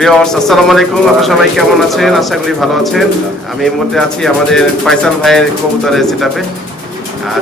Viewers আসসালামু আলাইকুম। আপনারা সবাই কেমন আছেন? আশা করি ভালো আছেন। আমি এই মুহূর্তে আছি আমাদের ফয়সাল ভাইয়ের কবুতরের সেটআপে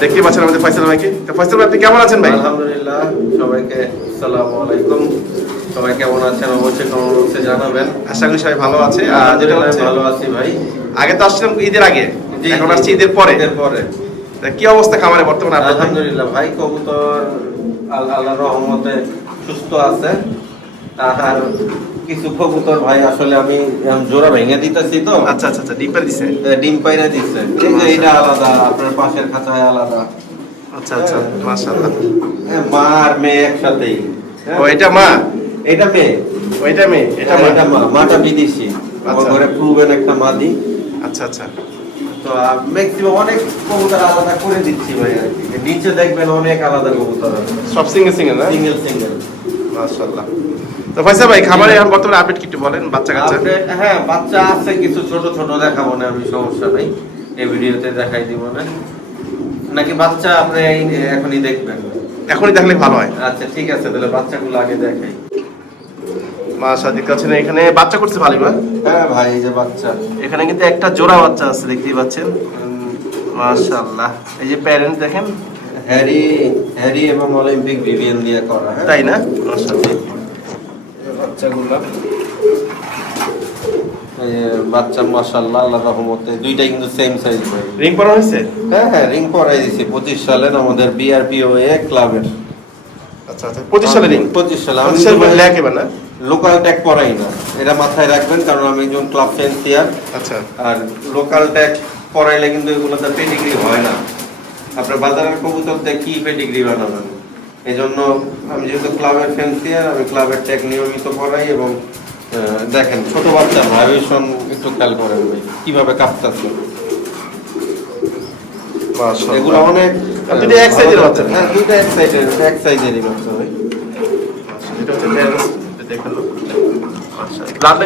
দেখতে পাচ্ছেন আমাদের ফয়সাল ভাইকে। তো ফয়সাল ভাই আপনি কেমন আছেন ভাই? আলহামদুলিল্লাহ সবাইকে আসসালামু আলাইকুম। সবাই কেমন আছেন? অবশ্যই কেমন হচ্ছে জানাবেন। আশা করি সবাই ভালো আছে। আর যেটা ভালো আছি ভাই। আগে তো আসছিলাম ঈদের আগে। এখন আসছি ঈদের পরে। ঈদের পরে। তা কি অবস্থা খামারে বর্তমানে? আলহামদুলিল্লাহ ভাই কবুতর আল- আল্লাহর রহমতে সুস্থ আছে। আর কিছু কবুতর ভাই? আসলে আমি জোড়া ভেঙে দিতেছি তো। আচ্ছা আচ্ছা আচ্ছা ডিপে দিছে? ডিম পাইরা যে এটা আলাদা আপনার পাশের খাঁচায় আলাদা। আচ্ছা আচ্ছা মাশাআল্লাহ। মা আর মেয়ে একসাথেই। ও এটা মা? এটা মেয়ে। ওইটা মেয়ে এটা মা? এটা মা মাটা বিদেশি। আমার আচ্ছা। ঘরে প্রুভেন একটা মাদি আচ্ছা আচ্ছা। তো ম্যাক্সিমাম অনেক কবুতর আলাদা করে দিচ্ছি ভাই আর নিচে দেখবেন অনেক আলাদা কবুতর সব সিঙ্গেল সিঙ্গেল সিঙ্গেল সিঙ্গেল মাশাআল্লাহ। তো ফয়সাল ভাই খামারে এখন বর্তমানে আপডেট কি একটু বলেন? বাচ্চা কাচ্চা? হ্যাঁ বাচ্চা আছে কিছু ছোট ছোট দেখাবো না আমি সমস্যা নেই। এই ভিডিওতে দেখাই দিব না। নাকি বাচ্চা আপনি এখনই দেখবেন? এখনই দেখলে ভালো হয়। আচ্ছা ঠিক আছে তাহলে বাচ্চাগুলো আগে দেখাই। পাচ্ছেন এখানে বাচ্চা করছে ভালোই না হ্যাঁ ভাই এই যে বাচ্চা। এখানে কিন্তু একটা জোড়া বাচ্চা আছে দেখতেই পাচ্ছেন। মাশাআল্লাহ। এই যে প্যারেন্ট দেখেন? হ্যারি হ্যারি এবং অলিম্পিক ভিভিয়ান দিয়ে করা হ্যাঁ? তাই না? মাশাআল্লাহ। বাচ্চাগুলো। বাচ্চা মাশাআল্লাহ আল্লাহর রহমতে দুইটাই কিন্তু সেম সাইজ ভাই। রিং পরা হয়েছে? হ্যাঁ হ্যাঁ রিং পরাই দিছি। পঁচিশ সালের আমাদের বিআরপিওএ ক্লাবের। আচ্ছা আচ্ছা পঁচিশ সালে রিং পঁচিশ সালে। আমি পঁচিশ এবার না? লোকাল ট্যাগ পরাই না। এটা মাথায় রাখবেন কারণ আমি একজন ক্লাব ফেন্সিয়ার আচ্ছা। আর লোকাল ট্যাগ পরাইলে কিন্তু এগুলোতে পেডিগ্রি হয় না। আপনার বাজারের কবুতরতে কি পেডিগ্রি বানাবেন? এই জন্য আমি যেহেতু ক্লাবের ফেন্সিয়ার আমি ক্লাবের ট্যাগ নিয়মিত পড়াই এবং দেখেন ছোট বাচ্চা ভাইব্রেশন একটু খেয়াল করেন ভাই কীভাবে কাঁপতেছে। এগুলো অনেক এক বাচ্চা? হ্যাঁ এক সাইজের এক সাইজেরই বাচ্চা ভাই। এটা হচ্ছে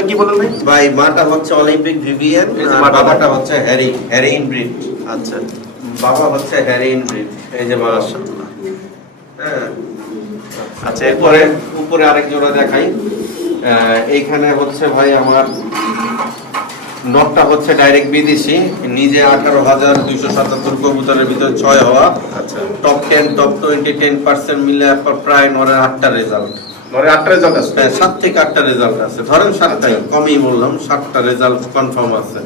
কি বলেন ভাই? ভাই মাটা হচ্ছে অলিম্পিক ভিভিয়ান আর বাবাটা হচ্ছে হ্যারি হ্যারি ইনব্রিড আচ্ছা। বাবা হচ্ছে হ্যারি ইনব্রিড এই যে মাশাআল্লাহ আচ্ছা এরপরে উপরে আরেক জোড়া দেখাই। এইখানে হচ্ছে ভাই আমার নটটা হচ্ছে ডাইরেক্ট বিদেশি নিজে আঠারো হাজার দুইশো সাতাত্তর কবুতরের ভিতরে ছয় হওয়া। আচ্ছা। Top ten top twenty ten percent মিলে প্রায় নরের আটটা রেজাল্ট মানে আটটা রেজাল্ট আছে? হ্যাঁ সাত থেকে আটটা রেজাল্ট আছে। ধরেন সাতটাই কমই বললাম সাতটা রেজাল্ট কনফার্ম আছে।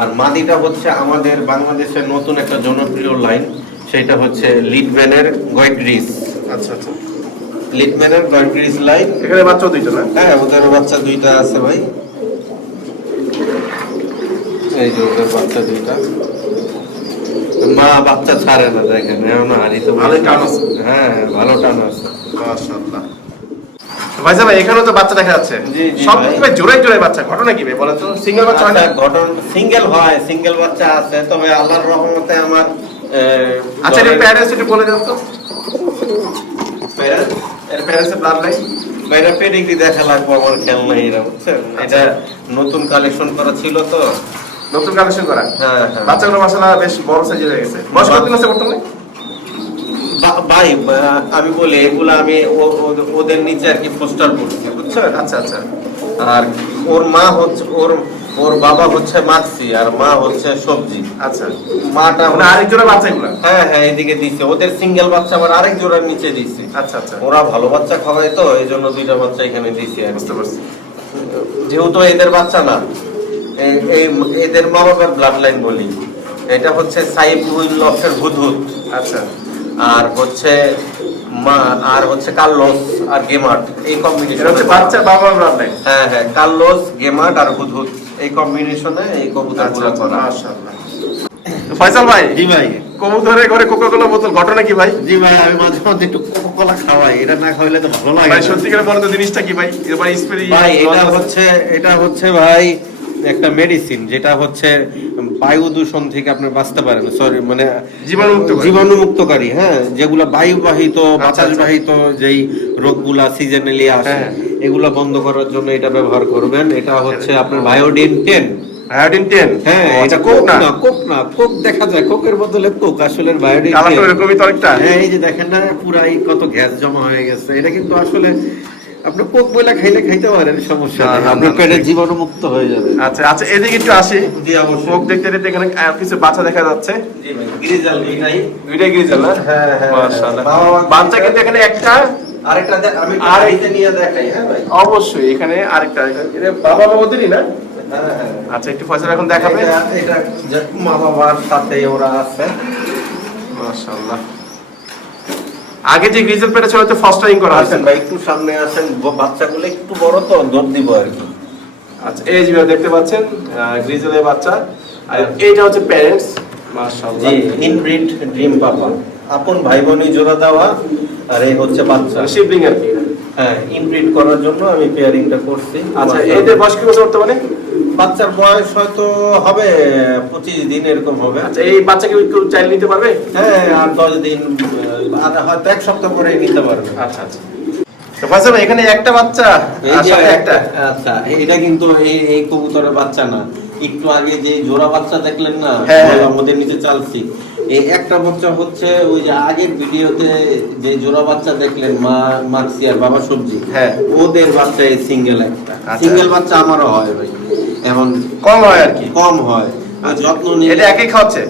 আর মাদিটা হচ্ছে আমাদের বাংলাদেশের নতুন একটা জনপ্রিয় লাইন সেটা হচ্ছে লিডম্যানের গয়গ্রিস আচ্ছা আচ্ছা। লিডম্যানের গয়গ্রিস লাইন এখানে বাচ্চা দুইটা না? হ্যাঁ ওদের বাচ্চা দুইটা আছে ভাই। এই যে ওদের বাচ্চা দুইটা। মা বাচ্চা ছাড়ে না দেখেন এমন হারি তো ভালোই টান আছে। হ্যাঁ ভালো টান আছে। মাশাআল্লাহ। ভাই এখানেও তো বাচ্চা দেখা যাচ্ছে। সব ভাই। জোড়াই বাচ্চা ঘটনা কি ভাই বলেন তো? সিঙ্গেল বাচ্চা হয় না? আচ্ছা, ঘটন সিঙ্গেল হয় সিঙ্গেল বাচ্চা আছে তবে আল্লাহর রহমতে আমার আচ্ছা প্যারেন্টস একটু বলে দাও তো। এর প্যারেন্টসের ব্লাড লাইন বাইরে পেডিগ্রি দেখা লাগবে আমার খেয়াল নাই এরা বুঝছেন? আচ্ছা। এটা নতুন কালেকশন করা ছিল তো। নতুন কালেকশন করা? হ্যাঁ হ্যাঁ। বাচ্চাগুলো মাসালা বেশ বড় সাইজের হয়ে গেছে। বয়স কতদিন আছে বর্তমানে? ভাই আমি বলি এগুলো আমি ওদের নিচে আর কি পোস্টার করছি বুঝছেন? আচ্ছা আচ্ছা। আর ওর মা হচ্ছে ওর ওর বাবা হচ্ছে মাছি আর মা হচ্ছে সবজি। আচ্ছা। মাটা মানে আরেক জোড়া বাচ্চাগুলা হ্যাঁ হ্যাঁ এদিকে দিছে। ওদের সিঙ্গেল বাচ্চা আবার আরেক জোড়ার নিচে দিছে। আচ্ছা আচ্ছা। ওরা ভালো বাচ্চা খাওয়ায় তো এই জন্য দুইটা বাচ্চা এখানে দিছি আর বুঝতে পারছি। যেহেতু এদের বাচ্চা না এই- এদের মা বাবার ব্লাড লাইন বলি। এটা হচ্ছে সাইব লফের হুদহুদ আচ্ছা। আর হচ্ছে মা আর হচ্ছে কার্লোস আর গেমার্ট। এই কম্বিনেশন হচ্ছে বাচ্চা বাবা ব্লাড লাইন হ্যাঁ হ্যাঁ কার্লোস গেমার্ট আর হুদহুদ এই কম্বিনেশনে এই কবুতর আচ্ছা আচ্ছা। করা মাশাআল্লাহ। ফয়সাল ভাই জি ভাই। কবুতরের ঘরে কোকা কোলা বোতল ঘটনা কি ভাই? জি ভাই আমি মাঝে মধ্যে একটু কোকা কোলা খাওয়াই এটা না খাওয়াইলে তো ভালো লাগে ভাই না। সত্যি করে বলো তো জিনিসটা কি ভাই? এবার স্প্রে ভাই এটা হচ্ছে এটা হচ্ছে ভাই একটা মেডিসিন যেটা হচ্ছে বায়ু দূষণ থেকে আপনি বাঁচতে পারেন। সরি মানে জীবাণুমুক্ত করে। জীবাণুমুক্তকারী হ্যাঁ যেগুলো বায়ুবাহিত আচ্ছা, বাতাসবাহিত যেই রোগগুলা সিজনালি আসে হ্যাঁ। এগুলো বন্ধ করার জন্য এটা ব্যবহার করবেন। এটা হচ্ছে আপনার বায়োডিন টেন আয়োডিন 10 হ্যাঁ এটা আচ্ছা কোক কোক না না কোক না কোক দেখা যায় কোকের বদলে কোক আসলে বায়োডিন কালারটা এরকমই তো অনেকটা হ্যাঁ এই যে দেখেন না পুরাই কত গ্যাস জমা হয়ে গেছে। এটা কিন্তু আসলে আপনি কোক বইলা খাইলে খাইতে পারেন সমস্যা নেই। আপনার না, জীবাণু মুক্ত হয়ে যাবে। আচ্ছা আচ্ছা এদিকে একটু আসি। জি অবশ্যই। মুখ দেখতে দেখতে এখানে কিছু বাচ্চা দেখা যাচ্ছে। জি গ্রিজাল এটাই দুইটাই গিয়েছিল না? হ্যাঁ, হ্যাঁ, মাশাআল্লাহ। বাচ্চা কিন্তু এখানে একটা আরেকটা আমি আরেকটা নিয়ে দেখাই হ্যাঁ ভাই? অবশ্যই এখানে আরেকটা এটা বাবা মা না? হ্যাঁ হ্যাঁ আচ্ছা একটু ফয়সাল এখন দেখাবে এটা- এটা মা বাবার সাথে ওরা আছে। মাশাআল্লাহ। আগে যে গ্রিজেল পেটা ছিল টাইম করা আসেন ভাই একটু সামনে আসেন বাচ্চাগুলো একটু বড় তো দৌড় দিব আর কি। আচ্ছা এই যে দেখতে পাচ্ছেন গ্রিজেলের বাচ্চা। আর এইটা হচ্ছে প্যারেন্টস মাশাআল্লাহ। জি ইনব্রিড ড্রিম পাপা আপন ভাই বোনই জোড়া দেওয়া আর এই হচ্ছে বাচ্চা। শিবলিং আর কি? হ্যাঁ ইনব্রিড করার জন্য আমি পেয়ারিংটা করছি। আচ্ছা এদের বয়স কি বছর বর্তমানে? বাচ্চার বয়স হয়তো হবে পঁচিশ দিন এরকম হবে। আচ্ছা এই বাচ্চাকে কেউ চাইলে নিতে পারবে? হ্যাঁ আর দশ দিন আর হয়তো এক সপ্তাহ পরে নিতে পারবে। আচ্ছা আচ্ছা। এখানে একটা বাচ্চা এই আর যে সাথে একটা। আচ্ছা এটা কিন্তু এই এই কবুতরের বাচ্চা না। একটু আগে যে জোড়া বাচ্চা দেখলেন না হ্যাঁ, হ্যাঁ। আমাদের নিচে চালছি। এই একটা বাচ্চা হচ্ছে ওই যে আগের ভিডিওতে যে জোড়া বাচ্চা দেখলেন মা মাক্সি আর বাবা সবজি হ্যাঁ। ওদের বাচ্চা এই সিঙ্গেল একটা। আচ্ছা। সিঙ্গেল বাচ্চা আমারও হয় ভাই। এখন কম হয় আর কি। কম হয়। আর যত্ন নিয়ে এটা একই খাওয়াচ্ছে?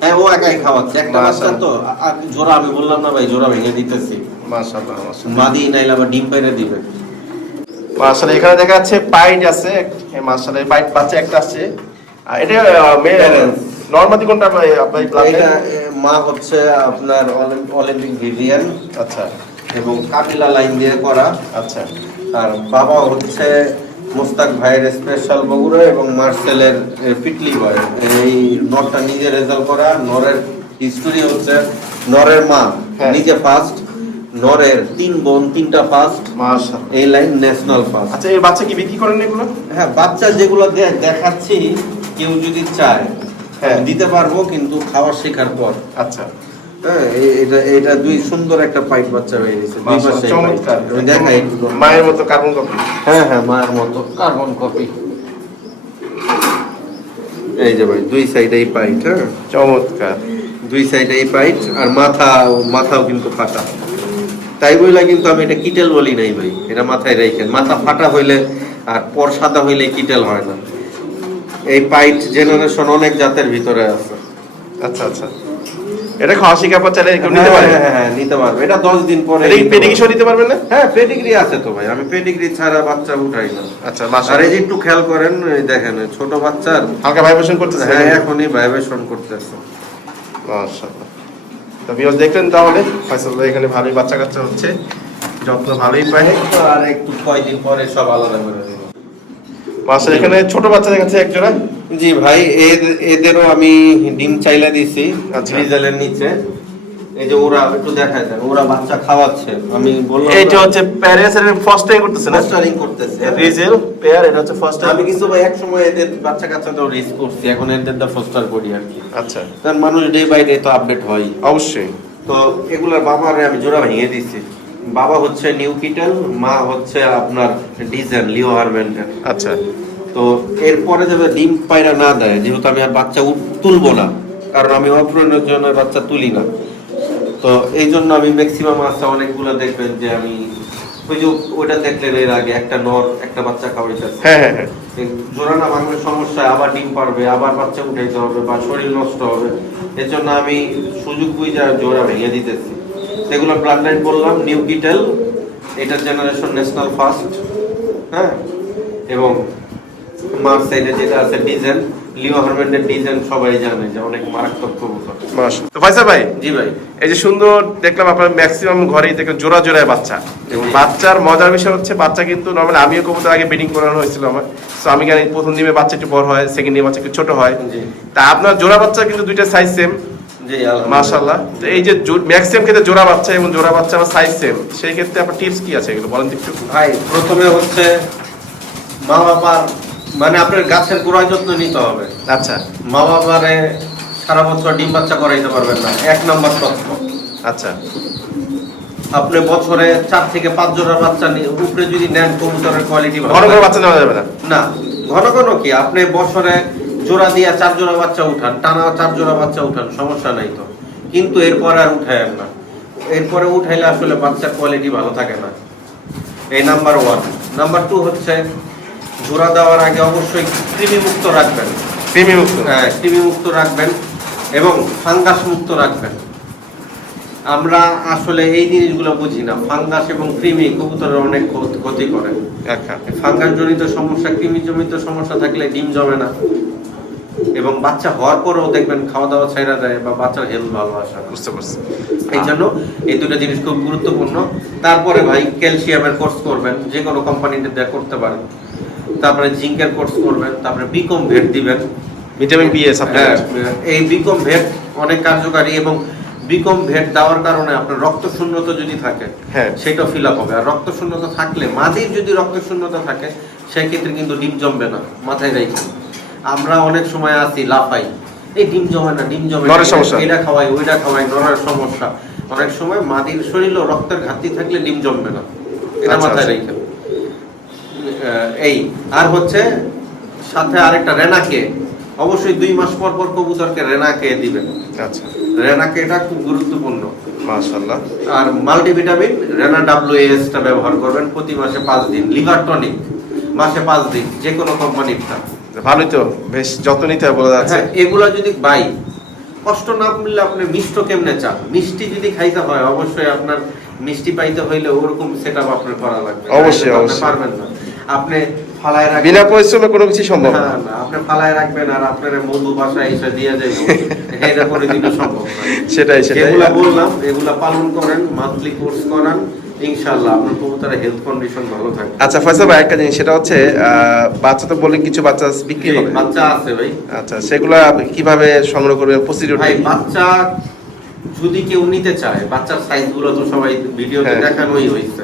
হ্যাঁ ও একাই খাওয়াচ্ছে। একটা বাচ্চা তো আর জোড়া আমি বললাম না ভাই জোড়া ভেঙে দিতেছি। মাশাআল্লাহ মাশাআল্লাহ। মাদি নাইলে আবার ডিম পাইরে দিবে। মাশাআল্লাহ এখানে দেখা যাচ্ছে পাইট আছে। এই মাশাআল্লাহ পাইট বাচ্চা একটা আছে। আর এটা Parents। নরমালি কোনটা আপনার এটা মা হচ্ছে আপনার অলিম্পিক ভিভিয়ান আচ্ছা। এবং কাপিলা লাইন দিয়ে করা। আচ্ছা। আর বাবা হচ্ছে মোস্তাক ভাইয়ের স্পেশাল বগুড়া এবং মার্সেলের এ, পিটলি বয় এই নরটা নিজে রেজাল্ট করা নরের হিস্টোরি হচ্ছে নরের মা। হ্যাঁ। নিজে ফার্স্ট নরের তিন বোন তিনটা ফার্স্ট এই লাইন ন্যাশনাল ফার্স্ট আচ্ছা এই বাচ্চা কি বিক্রি করেন এগুলো? হ্যাঁ বাচ্চা যেগুলো দেখাচ্ছি কেউ যদি চায় হ্যাঁ। দিতে পারব কিন্তু খাওয়া শেখার পর। আচ্ছা। হ্যাঁ এটা এটা দুই সুন্দর একটা পাইপ বাচ্চা হয়ে গেছে দুই মাশাআল্লাহ, পাশে চমৎকার। দেখাই মায়ের মতো কার্বন কপি হ্যাঁ হ্যাঁ মায়ের মতো কার্বন কপি এই যে ভাই দুই পাইট হ্যাঁ? চমৎকার। দুই সাইড এই পাইট আর মাথা মাথাও কিন্তু ফাটা। তাই বইলা কিন্তু আমি এটা কিটেল বলি নাই ভাই এটা মাথায় রাখেন মাথা ফাটা হইলে আর পর সাদা হইলে কিটেল হয় না। এই পাইট জেনারেশন অনেক জাতের ভিতরে আছে। আচ্ছা আচ্ছা। এটা শিকার পর চাইলে নিতে পারে হ্যাঁ, হ্যাঁ, হ্যাঁ, নিতে পারবে। এটা দশ দিন পরে নিতে পেডিগ্রি। সহ নিতে পারবেন না? হ্যাঁ পেডিগ্রি আছে তো ভাই। আমি পেডিগ্রি ছাড়া বাচ্চা উঠাই না। আচ্ছা আর মাশাআল্লাহ এই যে একটু খেয়াল করেন এই দেখেন ছোট বাচ্চার হালকা ভাইব্রেশন করতেছে। হ্যাঁ এখনই ভাইব্রেশন করতেছে। মাশাআল্লাহ। তো বিয়স দেখলেন তাহলে? ফয়সাল ভাই এখানে ভালোই বাচ্চা কাচ্চা হচ্ছে। যত্ন ভালোই পায়। তো আর একটু কয়দিন পরে সব আলাদা করে। এখানে ছোট বাচ্চা দেখাচ্ছে এক জোড়া? জি ভাই এদ- এদেরও আমি ডিম চাইলা দিছি আচ্ছা। ফ্রিজারের নিচে। এই যে ওরা একটু দেখা যায় ওরা বাচ্চা খাওয়াচ্ছে। আমি বললাম এইটা হচ্ছে প্যারেন্টস এর ফার্স্ট করতেছে না? ফস্টারিং করতেছে। রিজেল পেয়ার এটা হচ্ছে ফার্স্ট আমি কিন্তু ভাই এক সময় এদের বাচ্চা রিস্ক করছি এখন ফস্টার করি আর কি। আচ্ছা। কারণ মানুষ ডে বাই ডে তো আপডেট হয়। অবশ্যই। তো এগুলার বাবারে আমি জোড়া ভেঙে দিছি। বাবা হচ্ছে নিউ কিটেল মা হচ্ছে আপনার ডিজেন লিও হারমেন্টের। আচ্ছা। তো এরপরে যাবে ডিম পায়রা না দেয় যেহেতু আমি আর বাচ্চা উঠ- তুলবো না কারণ আমি অপ্রয়োজনের বাচ্চা তুলি না। তো এই জন্য আমি ম্যাক্সিমাম আচ্ছা অনেকগুলো দেখবেন যে আমি ওই যে ওইটা দেখলেন এর আগে একটা নর একটা বাচ্চা খাওয়াইতেছে হ্যাঁ হ্যাঁ হ্যাঁ। জোড়া না ভাঙলে সমস্যা আবার ডিম পারবে আবার বাচ্চা উঠাইতে হবে বা শরীর নষ্ট হবে। এর জন্য আমি সুযোগ বুঝে জোড়া ভেঙে দিতেছি। এগুলো ব্লাড লাইন বললাম নিউ কিটেল এটার জেনারেশন ন্যাশনাল ফার্স্ট হ্যাঁ? এবং মার সাইডে যেটা আছে ডিজেন লিও হারমেন্টের ডিজেন সবাই জানে যে অনেক মারাত্মক কবুতর। তো ফয়সাল ভাই জি ভাই। এই যে সুন্দর দেখলাম আপনার ম্যাক্সিমাম ঘরেই দেখেন জোড়া জোড়ায় বাচ্চা। এবং বাচ্চার মজার বিষয় হচ্ছে বাচ্চা কিন্তু নর্মালি আমিও কবুতর আগে ব্রিডিং করানো হয়েছিল আমার। আমি জানি প্রথম দিনে বাচ্চা একটু বড় হয় সেকেন্ড বাচ্চা একটু ছোট হয়। তা আপনার জোড়া বাচ্চা কিন্তু দুইটা সাইজ সেম জি মাশাআল্লাহ। তো এই যে ম্যাক্সিমাম ক্ষেত্রে জোড়া বাচ্চা এবং জোড়া বাচ্চা আমার সাইজ সেম সেই ক্ষেত্রে আপনার টিপস কি আছে এগুলো? বলেন একটু। ভাই প্রথমে হচ্ছে মা বাবার মানে আপনার গাছের গোড়ায় যত্ন নিতে হবে। আচ্ছা। মা বাবারে সারা বছর ডিম বাচ্চা করাইতে পারবেন না এক নম্বর তথ্য। আচ্ছা। আপনি বছরে চার থেকে পাঁচ জোড়া বাচ্চা নিয়ে উপরে যদি নেন কবুতরের কোয়ালিটি ঘন ঘন বাচ্চা নেওয়া যাবে না? না ঘন ঘন কি আপনি বছরে জোড়া দিয়ে চার জোড়া বাচ্চা উঠান টানা চার জোড়া বাচ্চা উঠান সমস্যা নাই তো। কিন্তু এরপর আর উঠায়েন না। এরপরে উঠাইলে আসলে বাচ্চার কোয়ালিটি ভালো থাকে না। এই নাম্বার ওয়ান নাম্বার টু হচ্ছে জোড়া দেওয়ার আগে অবশ্যই কৃমি মুক্ত রাখবেন। কৃমি মুক্ত হ্যাঁ কৃমি মুক্ত রাখবেন এবং ফাঙ্গাস মুক্ত রাখবেন। আমরা আসলে এই জিনিসগুলো বুঝি না। ফাঙ্গাস এবং কৃমি কবুতরের অনেক ক্ষত- ক্ষতি করে। আচ্ছা। ফাঙ্গাস জনিত সমস্যা কৃমি জনিত সমস্যা থাকলে ডিম জমে না। এবং বাচ্চা হওয়ার পরেও দেখবেন খাওয়া দাওয়া ছেড়ে দেয় বা বাচ্চার হেলথ ভালো আসে বুঝতে পারছি। এই জন্য এই দুটো জিনিস খুব গুরুত্বপূর্ণ। তারপরে ভাই ক্যালসিয়ামের কোর্স করবেন যে কোনো কোম্পানিতে দেয়া করতে পারেন। তারপরে জিঙ্কের কোর্স করবেন তারপরে বিকম ভেট দিবেন। ভিটামিন বি সাপ্লিমেন্ট এই বিকম ভেট অনেক কার্যকারী এবং বিকম ভেট দেওয়ার কারণে আপনার রক্ত শূন্যতা যদি থাকে হ্যাঁ। সেটা ফিল আপ হবে। আর রক্ত শূন্যতা থাকলে মাঝির যদি রক্ত শূন্যতা থাকে সেক্ষেত্রে কিন্তু ডিম জমবে না মাথায় রাখবেন আমরা অনেক সময় আছি লাফাই। এই ডিম জমে না ডিম জমে এটা খাওয়াই ওইটা খাওয়াই নরের সমস্যা। অনেক সময় মাদির শরীরে রক্তের ঘাটতি থাকলে ডিম জমবে না। এটা আচ্ছা, মাথায় আচ্ছা। রাখবেন এই আর হচ্ছে সাথে আরেকটা রেনা রেনাকে অবশ্যই দুই মাস পর পর কবুতরকে রেনাকে দিবেন। আচ্ছা। রেনাকে এটা খুব গুরুত্বপূর্ণ। মাশাআল্লাহ। আর মাল্টিভিটামিন রেনা ডাব্লিউ টা ব্যবহার করবেন প্রতি মাসে পাঁচ দিন। লিভার টনিক মাসে পাঁচ দিন যে কোনো কোম্পানিরটা ভালোই তো বেশ যত্ন নিতে হবে বলা যাচ্ছে। হ্যাঁ এগুলা যদি বাই কষ্ট না মিললে আপনি মিষ্ট কেমনে চান? মিষ্টি যদি খাইতে হয় অবশ্যই আপনার মিষ্টি পাইতে হইলে ওরকম সেট আপ আপনার করা লাগবে। অবশ্যই, অবশ্যই। পারবেন না। আপনি ফালায় রাখবেন। বিনা পরিশ্রমে কোনো কিছু সম্ভব না। আপনি ফালায় রাখবেন আর আপনার মধু বাসায় এসে দিয়ে যাইব এটা করে দিতে সম্ভব না। সেটাই সেটাই। যেগুলা বললাম এগুলা পালন করেন মান্থলি কোর্স করান। ইনশাআল্লাহ আপনার হেলথ কন্ডিশন ভালো থাকবে। আচ্ছা ফয়সাল ভাই একটা জিনিস সেটা হচ্ছে বাচ্চা তো বললেন কিছু বাচ্চা বিক্রি হবে। বাচ্চা আছে ভাই। আচ্ছা সেগুলা কীভাবে সংগ্রহ করবেন প্রসিডিউর ভাই বাচ্চা যদি কেউ নিতে চায় বাচ্চার সাইজগুলো তো সবাই ভিডিওতে হ্যাঁ। দেখানোই হয়েছে।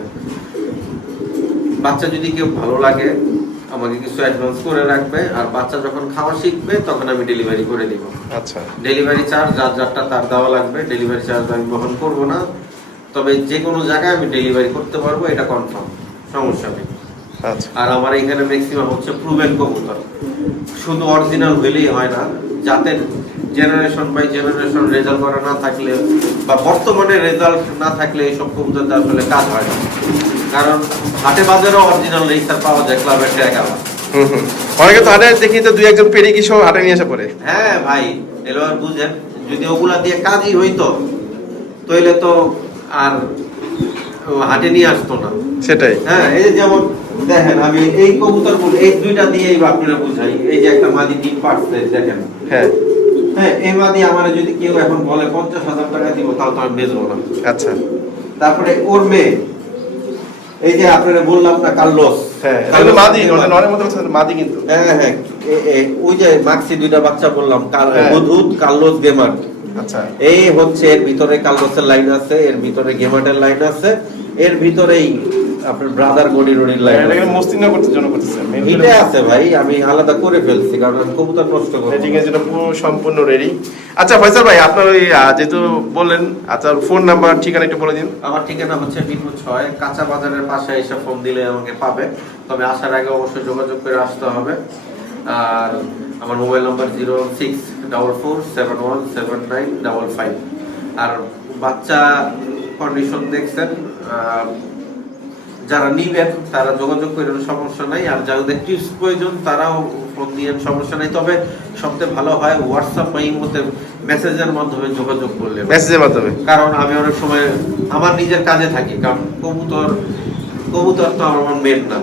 বাচ্চা যদি কেউ ভালো লাগে আমাকে কিছু অ্যাডভান্স করে রাখবে আর বাচ্চা যখন খাওয়া শিখবে তখন আমি ডেলিভারি করে দিব। আচ্ছা। ডেলিভারি চার্জ যার যারটা তার দেওয়া লাগবে ডেলিভারি চার্জ আমি বহন করব না। তবে যে কোনো জায়গায় আমি ডেলিভারি করতে পারব এটা কনফার্ম সমস্যা নেই। আচ্ছা। আর আমার এখানে ম্যাক্সিমাম হচ্ছে প্রুভেন কবুতর। শুধু অরিজিনাল হইলেই হয় না যাতে জেনারেশন বাই জেনারেশন রেজাল্ট করা না থাকলে বা বর্তমানে রেজাল্ট না থাকলে এইসব কবুতরতে আসলে কাজ হয় না। কারণ হাটে বাজারেও অরিজিনাল রেসার পাওয়া যায় ক্লাবের ট্যাগ আবার হুম হুম। অনেকে তো হাটে দেখি তো দুই একজন পেরে কি সব হাটে নিয়ে এসে পড়ে। হ্যাঁ ভাই এলো আর বুঝেন। যদি ওগুলা দিয়ে কাজই হইতো তাইলে তো আর হাটে নিয়ে আসতো না। সেটাই। হ্যাঁ এই যেমন দেখেন আমি এই কবুতর এই দুইটা দিয়েই আপনারা বুঝাই। এই যে একটা মাদি ডিম পারছে দেখেন। হ্যাঁ। হ্যাঁ এই মাদি আমার যদি কেউ এখন বলে পঞ্চাশ হাজার টাকা দিব তাও তো আমি বেচবো না। আচ্ছা। তারপরে ওর মেয়ে এই যে আপনারা বললাম না কার্লোস হ্যাঁ মাদি নরের মাদি কিন্তু। হ্যাঁ হ্যাঁ ওই যে মাক্সি দুইটা বাচ্চা বললাম। বুধুত কার্লোস গেমার আচ্ছা। এই হচ্ছে এর ভিতরে কার্লোসের লাইন আছে এর ভিতরে গেমারের লাইন আছে এর ভিতরেই আপনার ব্রাদার গনি রনির লাইন এটা মস্তিনা করতে জন্য করতেছে হিটে আছে ভাই আমি আলাদা করে ফেলছি কারণ আমি কবুতর নষ্ট করব রেটিং এর জন্য পুরো সম্পূর্ণ রেডি আচ্ছা ফয়সাল ভাই আপনার ওই যেহেতু বললেন আচ্ছা ফোন নাম্বার ঠিকানা একটু বলে দিন। আমার ঠিকানা হচ্ছে মিরপুর ছয় কাঁচা বাজারের পাশে এসে ফোন দিলে আমাকে পাবে। তবে আসার আগে অবশ্যই যোগাযোগ করে আসতে হবে। আর আমার mobile number zero six double four seven one seven nine double five আর বাচ্চা কন্ডিশন দেখছেন যারা নিবেন তারা যোগাযোগ করেন সমস্যা নাই। আর যাদের টিপস প্রয়োজন তারাও ফোন দিয়ে সমস্যা নাই। তবে সবচেয়ে ভালো হয় হোয়াটসঅ্যাপ বা ইমোতে মেসেজের মাধ্যমে যোগাযোগ করলে। মেসেজের মাধ্যমে? কারণ আমি অনেক সময় আমার নিজের কাজে থাকি কারণ কবুতর কবুতর তো আমার মেন না।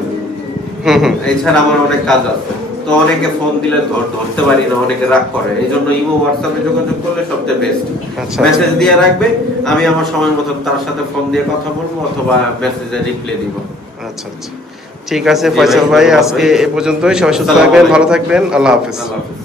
এছাড়া আমার অনেক কাজ আছে। তো অনেকে ফোন দিলে ধরতে পারি না অনেকে রাগ করে। এই জন্য ইমো হোয়াটসঅ্যাপে যোগাযোগ করলে সবচেয়ে বেস্ট আচ্ছা। মেসেজ দিয়ে রাখবে আমি আমার সময় মতো তার সাথে ফোন দিয়ে কথা বলব অথবা মেসেজে রিপ্লাই দিব। আচ্ছা আচ্ছা। ঠিক আছে ফয়সাল ভাই আজকে এ পর্যন্তই। সবাই সুস্থ থাকবেন ভালো থাকবেন। আল্লাহ হাফেজ। আল্লাহ হাফেজ।